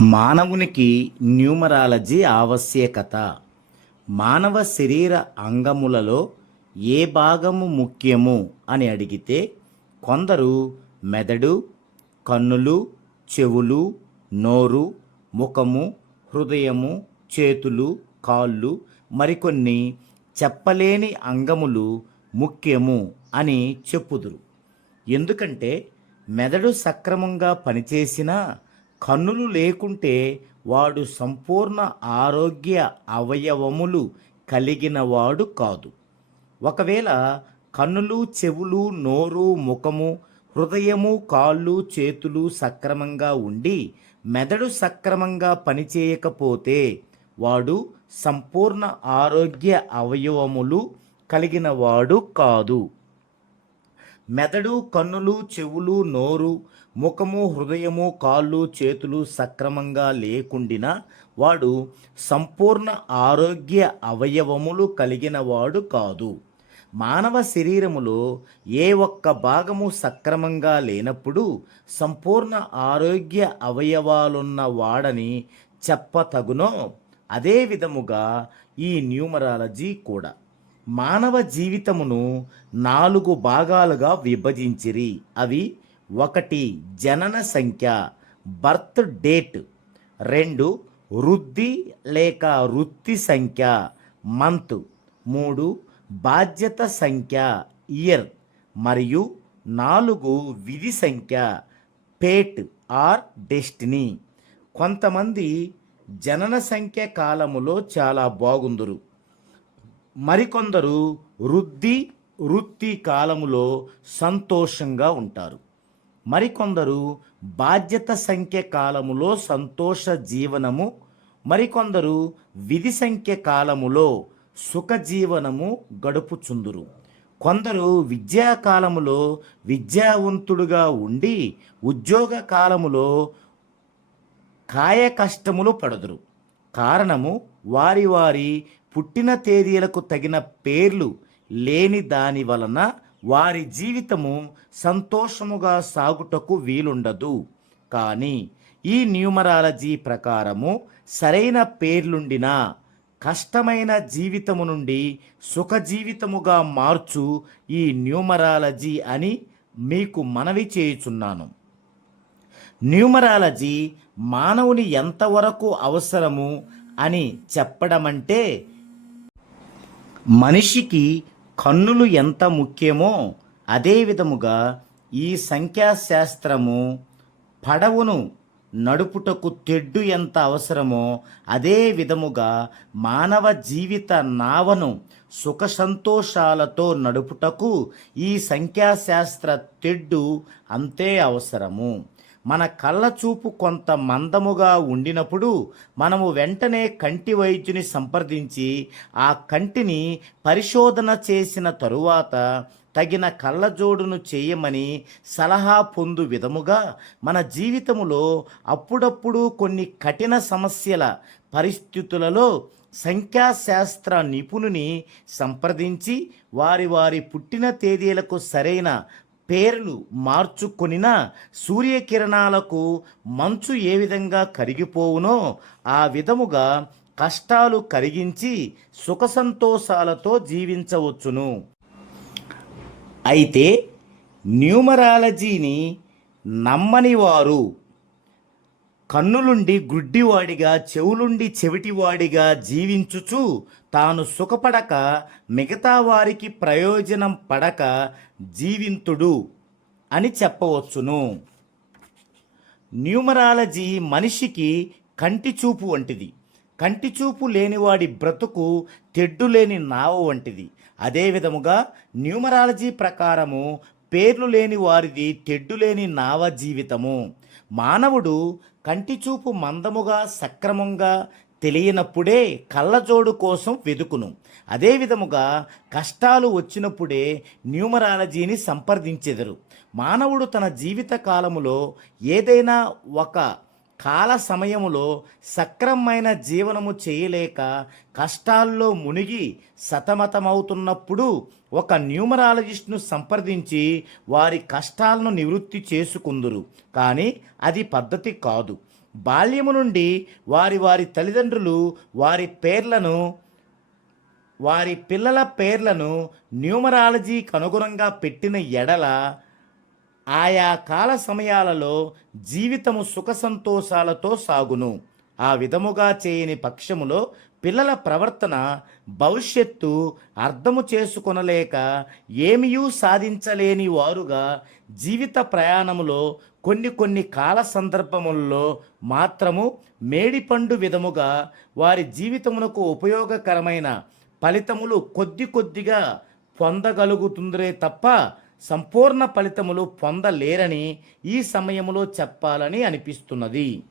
మానవునికి న్యూమరాలజీ ఆవశ్యకత. మానవ శరీర అంగములలో ఏ భాగము ముఖ్యము అని అడిగితే కొందరు మెదడు కన్నులు చెవులు నోరు ముఖము హృదయము చేతులు కాళ్ళు మరికొన్ని చెప్పలేని అంగములు ముఖ్యము అని చెప్పుదురు. ఎందుకంటే మెదడు సక్రమంగా పనిచేసినా కన్నులు లేకుంటే వాడు సంపూర్ణ ఆరోగ్య అవయవములు కలిగినవాడు కాదు. ఒకవేళ కన్నులు చెవులు నోరు ముఖము హృదయము కాళ్ళు చేతులు సక్రమంగా ఉండి మెదడు సక్రమంగా పనిచేయకపోతే వాడు సంపూర్ణ ఆరోగ్య అవయవములు కలిగినవాడు కాదు. మెదడు కన్నులు చెవులు నోరు ముఖము హృదయము కాళ్ళు చేతులు సక్రమంగా లేకుండినా వాడు సంపూర్ణ ఆరోగ్య అవయవములు కలిగిన వాడు కాదు. మానవ శరీరములో ఏ ఒక్క భాగము సక్రమంగా లేనప్పుడు సంపూర్ణ ఆరోగ్య అవయవాలున్న వాడని చెప్పతగునో అదే విధముగా ఈ న్యూమరాలజీ కూడా. మానవ జీవితమును నాలుగు భాగాలుగా విభజించిరి. అవి ఒకటి జనన సంఖ్య బర్త్ డేట్. రెండు వృద్ధి లేక వృత్తి సంఖ్య మంత్. మూడు బాధ్యత సంఖ్య ఇయర్. మరియు నాలుగు విధి సంఖ్య పేట్ ఆర్ డెస్టినీ. కొంతమంది జనన సంఖ్య కాలములో చాలా బాగుందరు. మరికొందరు వృద్ధి వృత్తి కాలములో సంతోషంగా ఉంటారు. మరికొందరు బాధ్యత సంఖ్య కాలములో సంతోష జీవనము మరికొందరు విధి సంఖ్య కాలములో సుఖ జీవనము గడుపుచుందురు. కొందరు విద్యా కాలములో విద్యావంతుడుగా ఉండి ఉద్యోగ కాలములో కాయ కష్టములు పడదురు. కారణము వారి వారి పుట్టిన తేదీలకు తగిన పేర్లు లేని దాని వలన వారి జీవితము సంతోషముగా సాగుటకు వీలుండదు. కానీ ఈ న్యూమరాలజీ ప్రకారము సరైన పేర్లుండిన కష్టమైన జీవితము నుండి సుఖ జీవితముగా మార్చు ఈ న్యూమరాలజీ అని మీకు మనవి చేయుచున్నాను. న్యూమరాలజీ మానవుని ఎంతవరకు అవసరము అని చెప్పడమంటే మనిషికి కన్నులు ఎంత ముఖ్యమో అదే విధముగా ఈ సంఖ్యాశాస్త్రము పడవును నడుపుటకు తెడ్డు ఎంత అవసరమో అదే విధముగా మానవ జీవిత నావను సుఖ సంతోషాలతో నడుపుటకు ఈ సంఖ్యాశాస్త్ర తెడ్డు అంతే అవసరము. మన కళ్ళ చూపు కొంత మందముగా ఉండినప్పుడు మనము వెంటనే కంటి వైద్యుని సంప్రదించి ఆ కంటిని పరిశోధన చేసిన తరువాత తగిన కళ్ళజోడును చేయమని సలహా పొందు విధముగా మన జీవితములో అప్పుడప్పుడు కొన్ని కఠిన సమస్యల పరిస్థితులలో సంఖ్యాశాస్త్ర నిపుణుని సంప్రదించి వారి వారి పుట్టిన తేదీలకు సరైన పేర్లు మార్చుకొనినా సూర్యకిరణాలకు మంచు ఏ విధంగా కరిగిపోవునో ఆ విధముగా కష్టాలు కరిగించి సుఖ సంతోషాలతో జీవించవచ్చును. అయితే న్యూమరాలజీని నమ్మని వారు కన్నులుండి గుడ్డివాడిగా చెవులుండి చెవిటివాడిగా జీవించుచు తాను సుఖపడక మిగతా వారికి ప్రయోజనం పడక జీవింతుడు అని చెప్పవచ్చును. న్యూమరాలజీ మనిషికి కంటి చూపు వంటిది. కంటి చూపు లేనివాడి బ్రతుకు తెడ్డు లేని నావ వంటిది. అదే విధముగా న్యూమరాలజీ ప్రకారము పేర్లు లేని వారిది తెడ్డు లేని నావ జీవితము. మానవుడు కంటి చూపు మందముగా సక్రమంగా తెలియనప్పుడే కళ్ళజోడు కోసం వెదుకును. అదే విధముగా కష్టాలు వచ్చినప్పుడే న్యూమరాలజీని సంప్రదించెదరు. మానవుడు తన జీవిత కాలములో ఏదైనా ఒక కాల సమయములో సక్రమమైన జీవనము చేయలేక కష్టాల్లో మునిగి సతమతమవుతున్నప్పుడు ఒక న్యూమరాలజిస్ట్ను సంప్రదించి వారి కష్టాలను నివృత్తి చేసుకుందురు. కానీ అది పద్ధతి కాదు. బాల్యము నుండి వారి వారి తల్లిదండ్రులు వారి పేర్లను వారి పిల్లల పేర్లను న్యూమరాలజీకి అనుగుణంగా పెట్టిన ఎడల ఆయా కాల సమయాలలో జీవితము సుఖ సంతోషాలతో సాగును. ఆ విధముగా చేయని పక్షములో పిల్లల ప్రవర్తన భవిష్యత్తు అర్థము చేసుకొనలేక ఏమియూ సాధించలేని వారుగా జీవిత ప్రయాణములో కొన్ని కొన్ని కాల సందర్భముల్లో మాత్రము మేడిపండు విధముగా వారి జీవితమునకు ఉపయోగకరమైన ఫలితములు కొద్ది కొద్దిగా పొందగలుగుతుందరే తప్ప సంపూర్ణ ఫలితములు పొందలేరని ఈ సమయములో చెప్పాలని అనిపిస్తున్నది.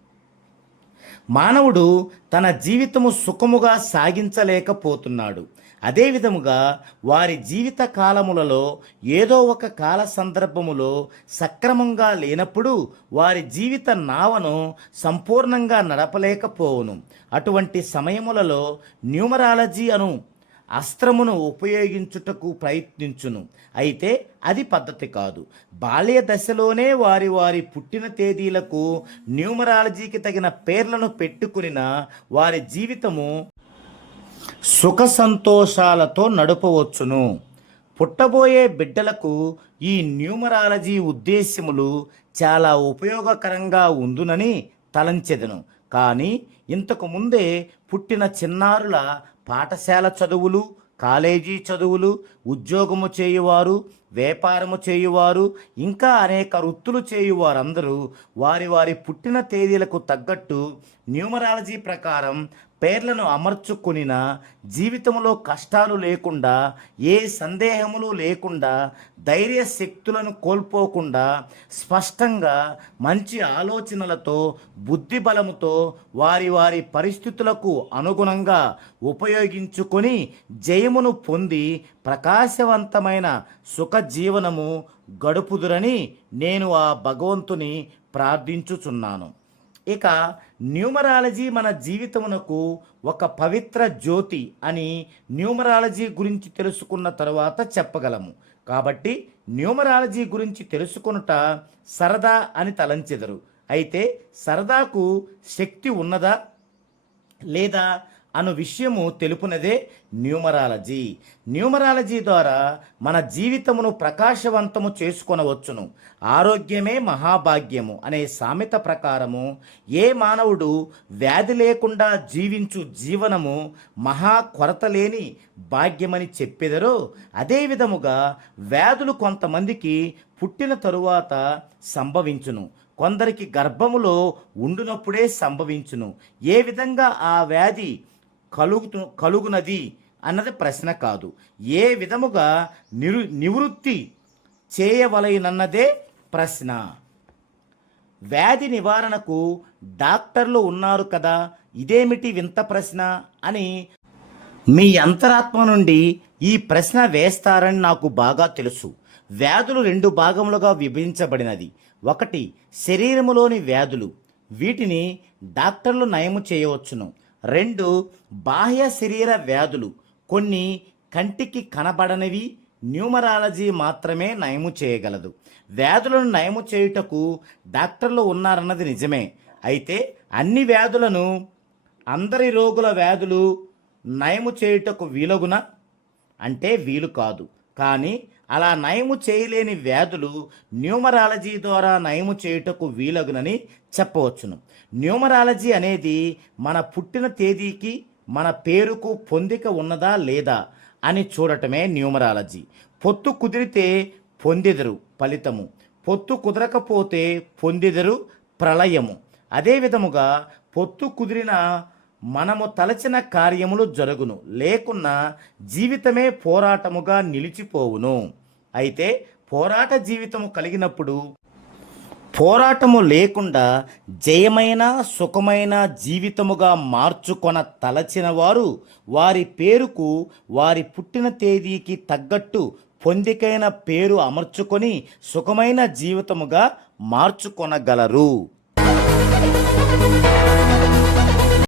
మానవుడు తన జీవితము సుఖముగా సాగించలేకపోతున్నాడు. అదే విధముగా వారి జీవిత కాలములలో ఏదో ఒక కాల సందర్భములో సక్రమంగా లేనప్పుడు వారి జీవిత నావను సంపూర్ణంగా నడపలేకపోవును. అటువంటి సమయములలో న్యూమరాలజీ అను అస్త్రమును ఉపయోగించుటకు ప్రయత్నించును. అయితే అది పద్ధతి కాదు. బాల్య దశలోనే వారి వారి పుట్టిన తేదీలకు న్యూమరాలజీకి తగిన పేర్లను పెట్టుకునిన వారి జీవితము సుఖ సంతోషాలతో నడపవచ్చును. పుట్టబోయే బిడ్డలకు ఈ న్యూమరాలజీ ఉద్దేశ్యములు చాలా ఉపయోగకరంగా ఉందునని తలంచెదను. కానీ ఇంతకు ముందే పుట్టిన చిన్నారుల పాఠశాల చదువులు కాలేజీ చదువులు ఉద్యోగము చేయువారు వ్యాపారము చేయువారు ఇంకా అనేక వృత్తులు చేయువారందరూ వారి వారి పుట్టిన తేదీలకు తగ్గట్టు న్యూమరాలజీ ప్రకారం పేర్లను అమర్చుకునిన జీవితంలో కష్టాలు లేకుండా ఏ సందేహములు లేకుండా ధైర్య శక్తులను కోల్పోకుండా స్పష్టంగా మంచి ఆలోచనలతో బుద్ధి బలముతో వారి వారి పరిస్థితులకు అనుగుణంగా ఉపయోగించుకొని జయమును పొంది ప్రకాశవంతమైన సుఖ జీవనము గడుపుదురని నేను ఆ భగవంతుని ప్రార్థించుచున్నాను. ఇక న్యూమరాలజీ మన జీవితమునకు ఒక పవిత్ర జ్యోతి అని న్యూమరాలజీ గురించి తెలుసుకున్న తరువాత చెప్పగలము. కాబట్టి న్యూమరాలజీ గురించి తెలుసుకొనుట సరదా అని తలంచెదరు. అయితే సరదాకు శక్తి ఉన్నదా? లేదా అను విషయము తెలుపునదే న్యూమరాలజీ. న్యూమరాలజీ ద్వారా మన జీవితమును ప్రకాశవంతము చేసుకొనవచ్చును. ఆరోగ్యమే మహాభాగ్యము అనే సామెత ప్రకారము ఏ మానవుడు వ్యాధి లేకుండా జీవించు జీవనము మహా కొరత లేని భాగ్యమని చెప్పెదరో అదే విధముగా వ్యాధులు కొంతమందికి పుట్టిన తరువాత సంభవించును. కొందరికి గర్భములో ఉండునప్పుడే సంభవించును. ఏ విధంగా ఆ వ్యాధి కలుగుతు కలుగునది అన్నది ప్రశ్న కాదు. ఏ విధముగా నిరు నివృత్తి చేయవలయనన్నదే ప్రశ్న. వ్యాధి నివారణకు డాక్టర్లు ఉన్నారు కదా ఇదేమిటి వింత ప్రశ్న అని మీ అంతరాత్మ నుండి ఈ ప్రశ్న వేస్తారని నాకు బాగా తెలుసు. వ్యాధులు రెండు భాగములుగా విభజించబడినది. ఒకటి శరీరములోని వ్యాధులు. వీటిని డాక్టర్లు నయము చేయవచ్చును. రెండు బాహ్య శరీర వ్యాధులు. కొన్ని కంటికి కనబడనివి న్యూమరాలజీ మాత్రమే నయము చేయగలదు. వ్యాధులను నయము చేయుటకు డాక్టర్లు ఉన్నారన్నది నిజమే. అయితే అన్ని వ్యాధులను అందరి రోగుల వ్యాధులు నయము చేయుటకు వీలగున? అంటే వీలు కాదు. కానీ అలా నయము చేయలేని వ్యాధులు న్యూమరాలజీ ద్వారా నయము చేయుటకు వీలగునని చెప్పవచ్చును. న్యూమరాలజీ అనేది మన పుట్టిన తేదీకి మన పేరుకు పొందిక ఉన్నదా లేదా అని చూడటమే న్యూమరాలజీ. పొత్తు కుదిరితే పొందిదరు ఫలితము. పొత్తు కుదరకపోతే పొందిదరు ప్రళయము. అదే విధముగా పొత్తు కుదిరిన మనము తలచిన కార్యములు జరుగును లేకున్నా జీవితమే పోరాటముగా నిలిచిపోవును. అయితే పోరాట జీవితము కలిగినప్పుడు పోరాటము లేకుండా జయమైన సుఖమైన జీవితముగా మార్చుకొన తలచిన వారు వారి పేరుకు వారి పుట్టిన తేదీకి తగ్గట్టు పొందికైన పేరు అమర్చుకొని సుఖమైన జీవితముగా మార్చుకొనగలరు.